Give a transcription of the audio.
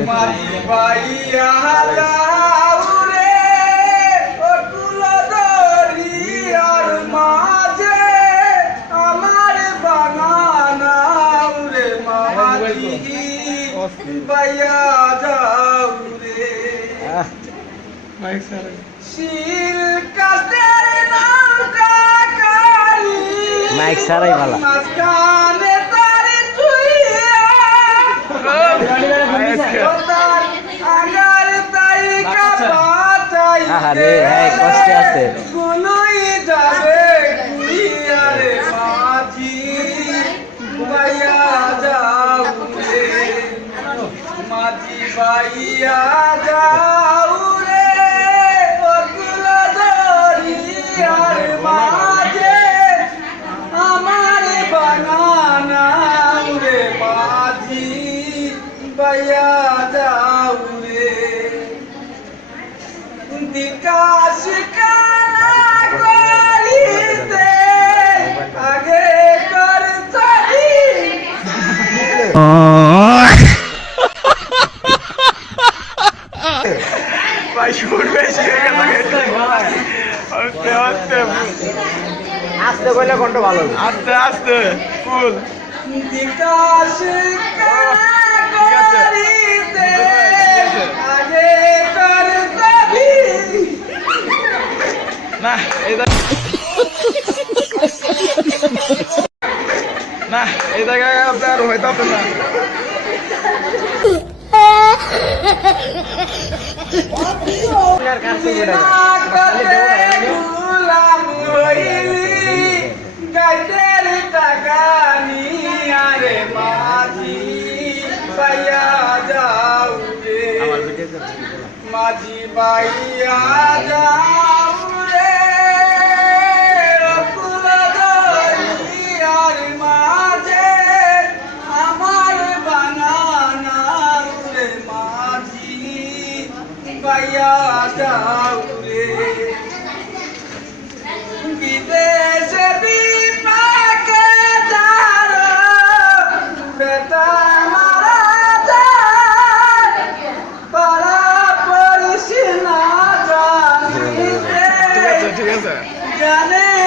মাঝি ভাইয়া যাও রে অকুল দরিয়ার মাঝে আমার বানানাও রে মাঝি ভাইয়া যাও রে শিল কাদের নৌকা কালি মাইক সারাই ভালো মাঝখানে তারি চুইয়া আগার তাই কাপাতাই আরে হ্যাঁ কষ্টে আছে কোনই যাবে কুড়িয়ারে মাঝি ভাইয়া যাও রে মাঝি ভাইয়া যাও রে অকুল দরিয়ার মাঝে আমার বানানা রে মাঝি ভাইয়া যাও রে বিকাশ কানা করিতে আগে কর চলি ভাই সুর বেশি হয়ে গেছে আস্তে আস্তে আস্তে কইলে কণ্ঠ ভালো আস্তে আস্তে ফুল বিকাশ কানা করিতে আগে কর চলি না এটা না এই জায়গায় আপনার হয়তো না গুলাম হইলি গাইতের টাকা নিয়া রে মাঝি ভাইয়া যাও রে মাঝি ভাইয়া যাও রে অকুল দরিয়ার মাঝে আমার বানানা রে মাঝি ভাইয়া যাও রে বিদেশে বিপাকে যার বেটা মারা যায় পাড়া পড়িস না জানিতে ঠিক আছে জানে